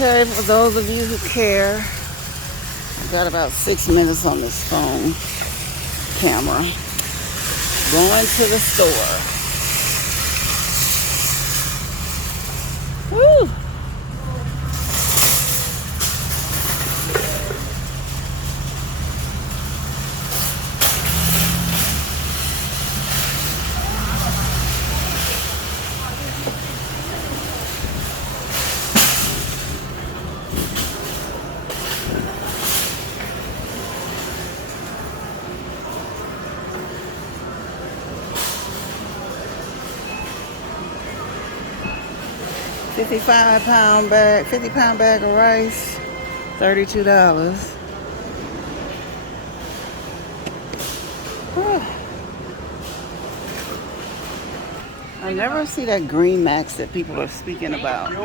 Okay, for those of you who care, I've got about 6 minutes on this phone camera. Going to the store. Woo! $50 pound bag of rice, $32. Whew. I never see that green max that people are speaking about. Is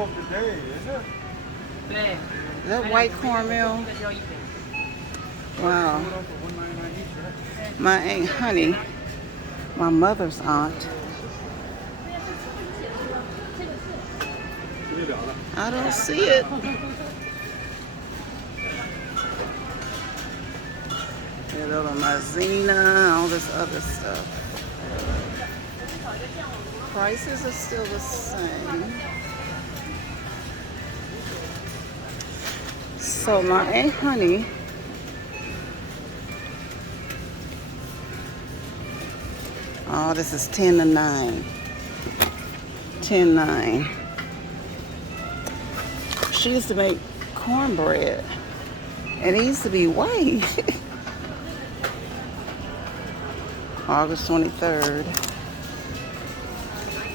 that white cornmeal? Wow. My Aunt Honey, my mother's aunt, I don't see it. A little maizena, all this other stuff. Prices are still the same. So my Aunt Honey, oh, this is 10 to 9. 10-9. She used to make cornbread, and it used to be white. August 23rd.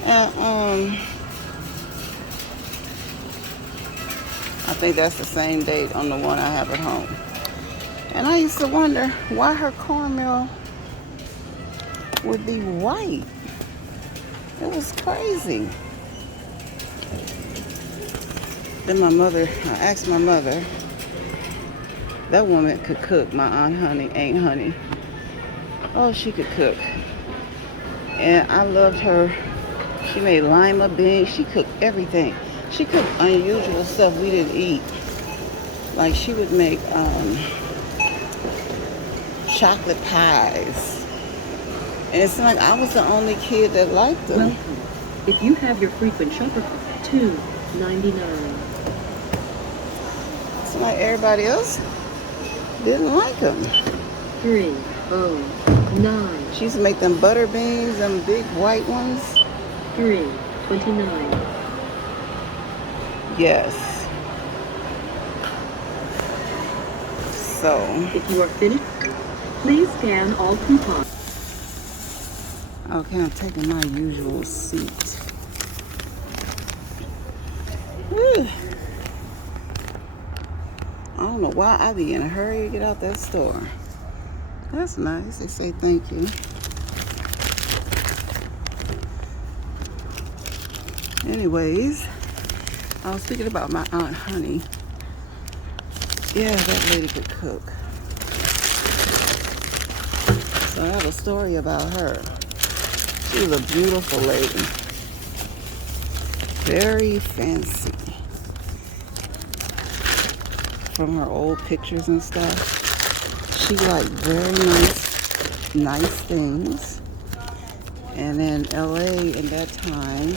And I think that's the same date on the one I have at home. And I used to wonder why her cornmeal would be white. It was crazy. Then I asked my mother, that woman could cook, my Aunt Honey. Oh, she could cook. And I loved her. She made lima beans. She cooked everything. She cooked unusual stuff we didn't eat. Like she would make chocolate pies. And it's like I was the only kid that liked them. Welcome. If you have your frequent shopper card, $2.99. It's like everybody else didn't like them. 309. She used to make them butter beans, them big white ones. 329. Yes. So. If you are finished, please scan all coupons. Okay, I'm taking my usual seat. Whew. I don't know why I be in a hurry to get out that store. That's nice. They say thank you. Anyways, I was speaking about my Aunt Honey. Yeah, that lady could cook. So I have a story about her. She was a beautiful lady. Very fancy. From her old pictures and stuff. She liked very nice things. And in LA in that time,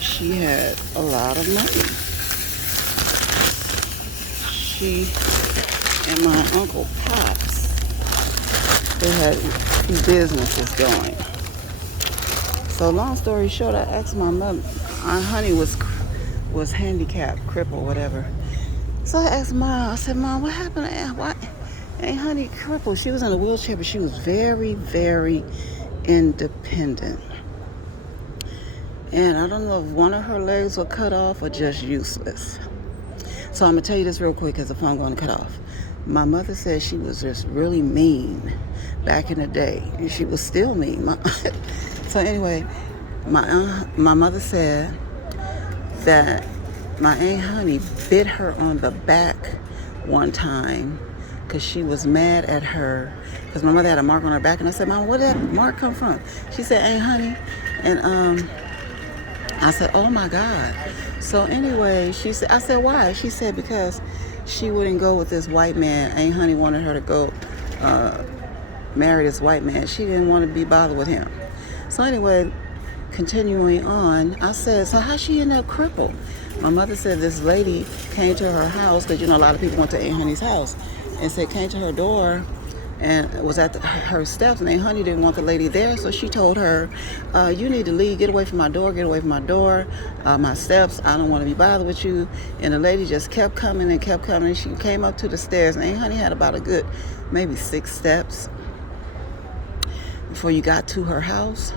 she had a lot of money. She and my Uncle Pops, they had businesses going. So long story short, I asked my mother, Aunt Honey was handicapped, crippled, whatever. So I asked Mom, I said, Mom, what happened to Aunt? Why Aunt Honey crippled? She was in a wheelchair, but she was very, very independent. And I don't know if one of her legs were cut off or just useless. So I'm going to tell you this real quick because the phone going to cut off. My mother said she was just really mean back in the day. And she was still mean. So anyway, my mother said that my Aunt Honey bit her on the back one time because she was mad at her. Because my mother had a mark on her back. And I said, Mom, where did that mark come from? She said, Aunt Honey. And I said, oh my God. So anyway, she said, I said, why? She said, because she wouldn't go with this white man. Aunt Honey wanted her to go marry this white man. She didn't want to be bothered with him. So anyway, continuing on, I said, so how she end up crippled? My mother said this lady came to her house, because a lot of people went to Aunt Honey's house, and said came to her door and was at her steps, and Aunt Honey didn't want the lady there, so she told her, you need to leave, get away from my door, my steps, I don't want to be bothered with you. And the lady just kept coming and kept coming. She came up to the stairs, and Aunt Honey had about a good maybe 6 steps before you got to her house.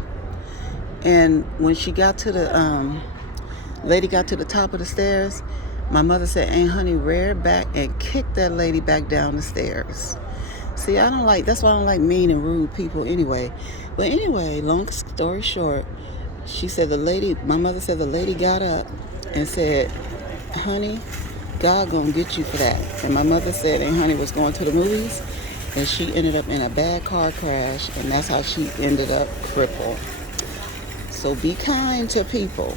And when she got to the lady got to the top of the stairs, my mother said Aunt Honey reared back and kicked that lady back down the stairs. See, that's why I don't like mean and rude people anyway. But anyway, long story short, my mother said the lady got up and said, honey, God gonna get you for that. And my mother said Aunt Honey was going to the movies, and she ended up in a bad car crash, and that's how she ended up crippled. So be kind to people.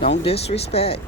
Don't disrespect.